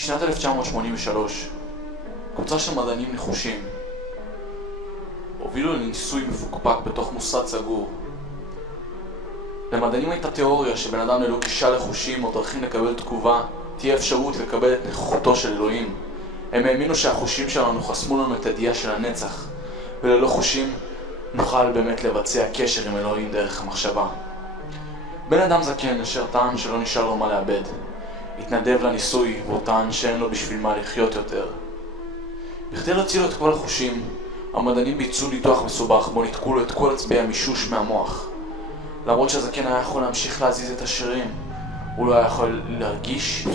בשנת 1983, קבוצה של מדענים נחושים הובילו לניסוי מפוקפק בתוך מוסד סגור. למדענים הייתה תיאוריה שבן אדם ללא גישה לחושים או דרכים לקבל תגובה תהיה אפשרות לקבל את נוכחותו של אלוהים. הם האמינו שהחושים שלנו חסמו לנו את הידיעה של הנצח, וללא חושים נוכל באמת לבצע קשר עם אלוהים דרך המחשבה. בן אדם זקן אשר טען שלא נשאר לו מה לאבד התנדב לניסוי והוא טען שאין לו בשביל מה לחיות יותר. בכדי להוציא לו את כל החושים, המדענים ביצעו ניתוח מסובך בו ניתקו לו את כל עצבי המישוש מהמוח. למרות שהזקן היה יכול להמשיך להזיז את השרירים, הוא לא היה יכול להרגיש,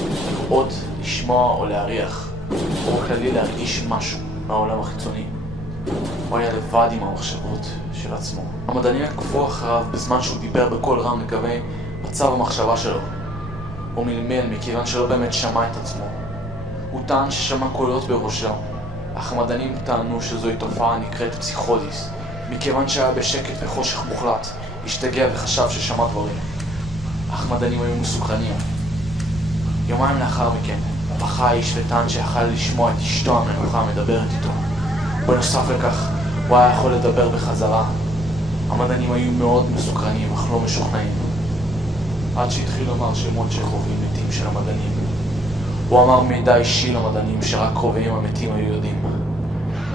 לראות, לשמוע או להריח, או בכללי להרגיש משהו מהעולם החיצוני. הוא היה לבד עם המחשבות של עצמו. המדענים עקבו אחריו בזמן שהוא דיבר בקול רם לגבי מצב המחשבה שלו. הוא מלמל מכיוון שלא באמת שמע את עצמו. הוא טען ששמע קולות בראשו, אך המדענים טענו שזוהי תופעה נקראת פסיכוזיס, מכיוון שהיה בשקט וחושך מוחלט, השתגע וחשב ששמע דברים. אך מדענים היו מסוכנים. יומיים לאחר מכן, בכה האיש וטען שיכל לשמוע את אשתו המנוחה מדברת איתו. בנוסף לכך, הוא היה יכול לדבר בחזרה. המדענים היו מאוד מסוקרנים, אך לא משוכנעים. עד שהתחיל לומר שמות של קרובים מתים של המדענים. הוא אמר מידע אישי למדענים שרק קרובים המתים היו יודעים.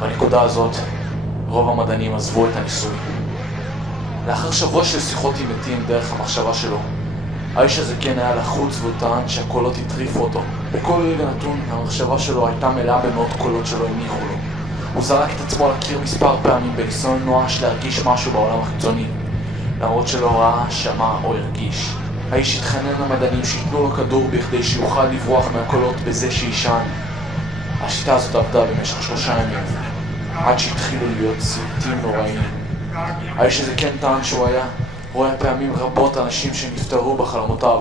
בנקודה הזאת, רוב המדענים עזבו את הניסוי. לאחר שבוע של שיחות עם מתים דרך המחשבה שלו, האיש הזה כן היה לחוץ והוא טען שהקולות הטריפו אותו. בכל רגע נתון, המחשבה שלו הייתה מלאה במאות קולות שלא הניחו לו. הוא זרק את עצמו לקיר מספר פעמים בניסיון נואש להרגיש משהו בעולם החיצוני, למרות שלא ראה, שמע או הרגיש. האיש התחנן למדענים שיתנו לו כדור בכדי שיוכל לברוח מהקולות בזה שישן. השיטה הזאת עבדה במשך 3 ימים, עד שהתחילו להיות סיוטים נוראים. האיש הזה כן טען שהוא היה רואה פעמים רבות אנשים שנפטרו בחלומותיו.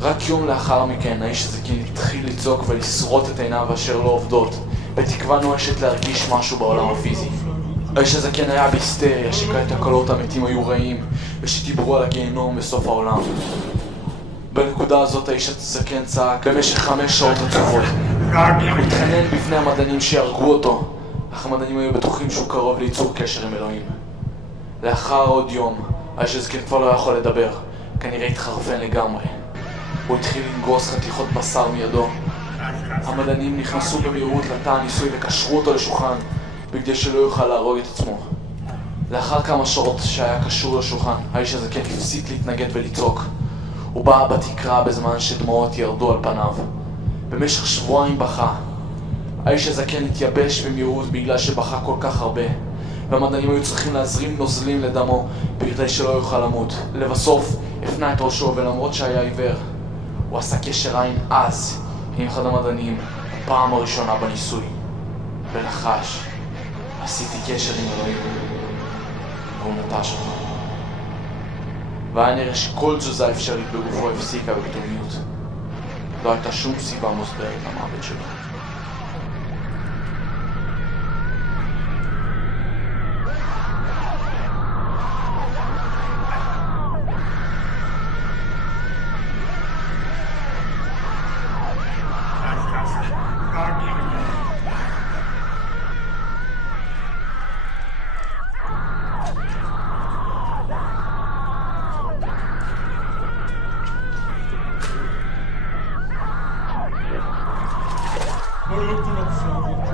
רק יום לאחר מכן האיש הזה כן התחיל לצעוק ולשרוט את עיניו אשר לא עובדות, בתקווה נואשת להרגיש משהו בעולם הפיזי. האיש הזה כן היה בהיסטריה שכעת הקולות המתים היו רעים ושדיברו על הגיהנום בסוף העולם. בנקודה הזאת האיש הזקן צעק במשך 5 שעות רצופות. הוא התחנן בפני המדענים שיהרגו אותו, אך המדענים היו בטוחים שהוא קרוב ליצור קשר עם אלוהים. לאחר עוד יום, האיש הזקן כבר לא יכול לדבר, כנראה התחרפן לגמרי. הוא התחיל לנגוס חתיכות בשר מידו. המדענים נכנסו במהירות לתא הניסוי וקשרו אותו לשולחן, בכדי שלא יוכל להרוג את עצמו. לאחר כמה שעות שהיה קשור לשולחן, האיש הזה כן הפסיק להתנגד ולצעוק. הוא בא בתקרה בזמן שדמעות ירדו על פניו. במשך 2 שבועות בכה. האיש הזה כן התייבש במהירות בגלל שבכה כל כך הרבה, והמדענים היו צריכים להזרים נוזלים לדמו בכדי שלא יוכל למות. לבסוף הפנה את ראשו, ולמרות שהיה עיוור, הוא עשה קשר עין עז עם אחד המדענים בפעם הראשונה בניסוי, ונחש, עשיתי קשר עם אלוהים, והוא נטש אותו. והיה נראה שכל תזוזה אפשרית בגופו הפסיקה בפתאומיות. לא הייתה שום סיבה מוסברת למוות שלו. L'ultima opzione.